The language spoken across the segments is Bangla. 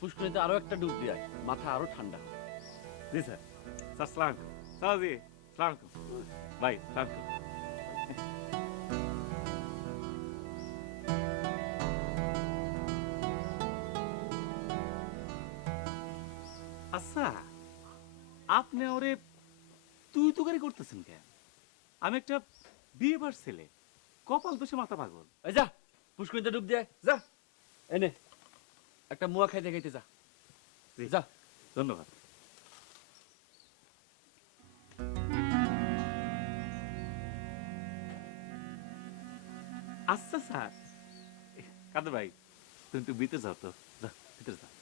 পুষ্করিতে আরো একটা ডুব দিয়ে আয়, মাথা আরো ঠান্ডা হবে। জি স্যার। স্যার সালাম স্যার জি সালাম ভাই সালাম। আচ্ছা, আপনি ওরে তুই তো গাড়ি করতেছেন কেন? আমি একটা বিয়েবার ছেলে, কপাল দোষে মাথা পাগল। এই যা, পুষ্করিতে ডুব দিয়ে আয়, যা। এনে একটা মুয়া খাইতে খাইতে যা। জি, যা। ধন্যবাদ। আচ্ছা স্যার, কাদের ভাই তুমি একটু ভিতরে যাও তো, যা ভিতরে যাও।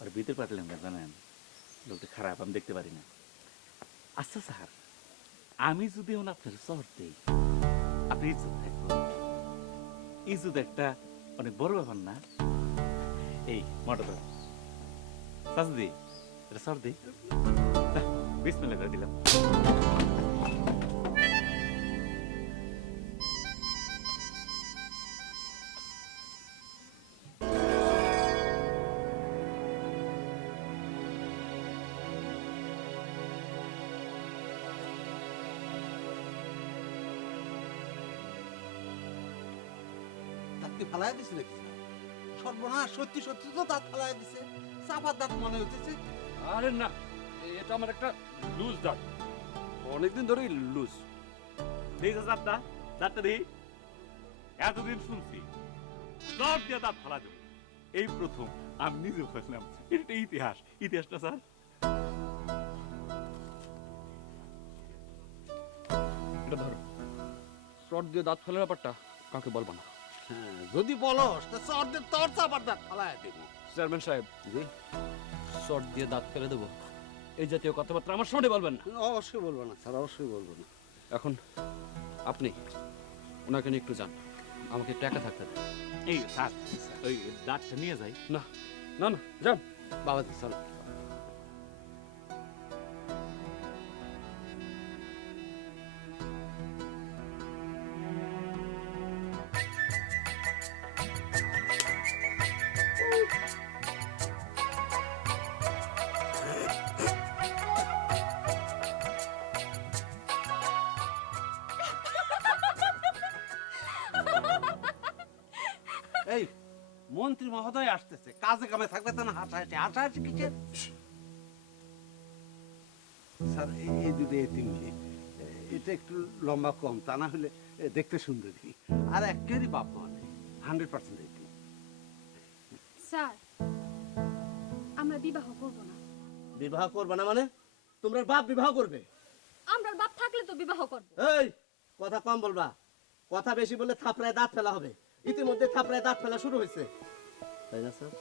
আর ভিতরে পাঠালেন না জানেন, লোকটা খারাপ, আমি দেখতে পারি না। আচ্ছা স্যার, আমি যদি আপনার শহর দিই, আপনি ইজ্জত থাকবো। ইজ্জত একটা অনেক বড় ব্যাপার না? এই মোটর চাচদি, এটা শহর দিই, বিসমিল্লাহ করে দিলাম। দাঁতকে ফালাই দিছে নাকি? সর্বনাশ, সত্যি সত্যি তো দাঁত ফালাই দিছে। চাপার দাঁত মনে হইতেছে। আরে না, এটা আমার একটা লুজ দাঁত, অনেকদিন ধরেই লুজ। দেখি চাচা, দাঁতটা দেখি। এতদিন শুনছি সব দিয়ে দাঁত ফালা দেবো, এই প্রথম আমি নিজে বললাম। এটা ইতিহাস, ইতিহাসটা স্যার। এটা ধরো, শর্ট দিয়ে দাঁত ফেলার ব্যাপারটা কাউকে বলবো না। হ্যাঁ, যদি বলস তা চর্দের তোর চাপার দাঁত ফালাই দেব। চেয়ারম্যান সাহেব, জি, শর্ট দিয়ে দাঁত ফেলে দেবো, এই জাতীয় কথাবার্তা আমার সামনে বলবেন না। অবশ্যই বলবো না স্যার, অবশ্যই বলবো না। এখন আপনি ওনাকে নিয়ে একটু যান, আমাকে একটু একা থাকতে দেন। এই স্যার, ওই দাঁতটা নিয়ে যাই। না না না, যান। বাবাজি চল। এই মন্ত্রী মহোদয় আসতেছে, কাজে কামে থাকবে তো না, হাসাহাসি হাসাহাসি কিসের? স্যার, এই দুটো এতিম মেয়ে, এটা একটু লম্বা কম, তা না হলে দেখতে সুন্দরী, আর একেরই বাপ মা নেই, 100% এতিম। স্যার, আমরা বিবাহ করব না। বিবাহ করবে না মানে? তোমরা বাপ বিবাহ করবে? আমরা বাপ থাকলে তো বিবাহ করব। এই কথা কম বলবা, কথা বেশি বললে থাপড়ায় দাঁত ফেলা হবে। ইতিমধ্যে থাপড়ায় দাঁত ফেলা শুরু হয়েছে, তাই না স্যার?